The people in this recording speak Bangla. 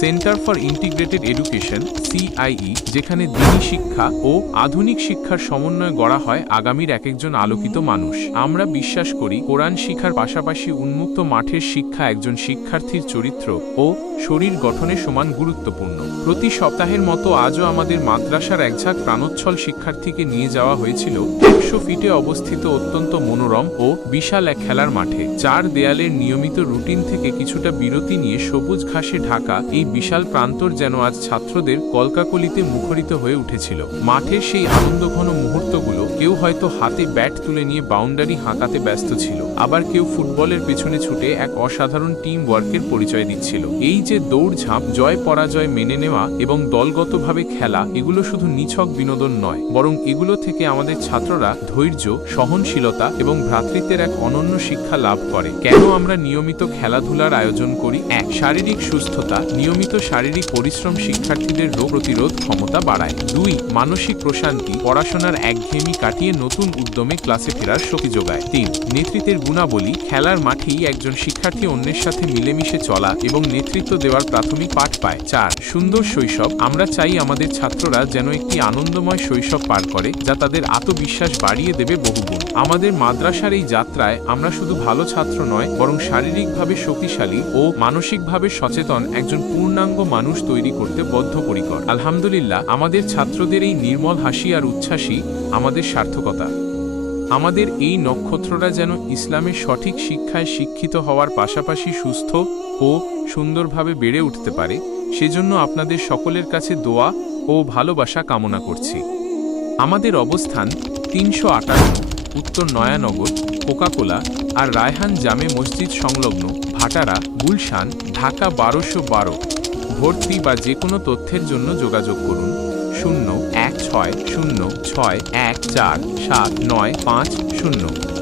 Centre for integrated education CIE, যেখানে দিনী শিক্ষা ও আধুনিক শিক্ষার সমন্বয় গড়া হয় আগামীর একজন আলোকিত মানুষ। আমরা বিশ্বাস করি কোরআন শিক্ষার পাশাপাশি উন্মুক্ত মাঠের শিক্ষা একজন শিক্ষার্থীর চরিত্র ও শরীর গঠনে সমান গুরুত্বপূর্ণ। প্রতি সপ্তাহের মতো আজও আমাদের মাদ্রাসার একঝাঁক প্রাণোচ্ছল শিক্ষার্থীকে নিয়ে যাওয়া হয়েছিল 100 ফিটে অবস্থিত অত্যন্ত মনোরম ও বিশাল এক খেলার মাঠে। 4 দেয়ালের নিয়মিত রুটিন থেকে কিছুটা বিরতি নিয়ে সবুজ ঘাসে ঢাকা এই বিশাল প্রান্তর যেন আজ ছাত্রদের কলকাকলিতে মুখরিত হয়ে উঠেছিল। মাঠের সেই আনন্দঘন মুহূর্তগুলো, কেউ হয়তো হাতে ব্যাট তুলে নিয়ে বাউন্ডারি হাঁকাতে ব্যস্ত ছিল, আবার কেউ ফুটবলের পেছনে ছুটে এক অসাধারণ টিম ওয়ার্কের পরিচয় দিচ্ছিল। এই যে দৌড়ঝাঁপ, জয় পরাজয় মেনে নেওয়া এবং দলগতভাবে খেলা, এগুলো শুধু নিছক বিনোদন নয়, বরং এগুলো থেকে আমাদের ছাত্ররা ধৈর্য, সহনশীলতা এবং ভ্রাতৃত্বের এক অনন্য শিক্ষা লাভ করে। কেন আমরা নিয়মিত খেলাধুলার আয়োজন করি? 1. শারীরিক সুস্থতা। নিয়মিত শারীরিক পরিশ্রম শিক্ষার্থীদের রোগ প্রতিরোধ ক্ষমতা বাড়ায়। 2. মানসিক প্রশান্তি। পড়াশোনার একঘেয়েমি কাটিয়ে নতুন উদ্যমে ক্লাসে ফেরার শক্তি যোগায়। 3. নেতৃত্বের গুণাবলী। খেলার মাঠেই একজন শিক্ষার্থী অন্যের সাথে মিলেমিশে চলা এবং নেতৃত্ব দেওয়ার প্রাথমিক পাঠ পায়। 4. সুন্দর শৈশব। আমরা চাই আমাদের ছাত্ররা যেন একটি আনন্দময় শৈশব পার করে, যা তাদের আত্মবিশ্বাস বাড়িয়ে দেবে বহুগুণ। আমাদের মাদ্রাসার এই যাত্রায় আমরা শুধু ভালো ছাত্র নয়, বরং শারীরিকভাবে শক্তিশালী ও মানসিকভাবে সচেতন একজন পূর্ণাঙ্গ মানুষ তৈরি করতে বদ্ধপরিকর। আলহামদুলিল্লাহ, আমাদের ছাত্রদের এই নির্মল হাসি আর উচ্ছ্বাসই আমাদের সার্থকতা। আমাদের এই নক্ষত্ররা যেন ইসলামের সঠিক শিক্ষায় শিক্ষিত হওয়ার পাশাপাশি সুস্থ ও সুন্দরভাবে বেড়ে উঠতে পারে, সেজন্য আপনাদের সকলের কাছে দোয়া ও ভালোবাসা কামনা করছি। আমাদের অবস্থান 358 উত্তর নয়ানগর, কোকাকোলা আর রায়হান জামে মসজিদ সংলগ্ন, ভাটারা, গুলশান, ঢাকা 1212। ভর্তি বা যে কোনো তথ্যের জন্য যোগাযোগ করুন 01606147950।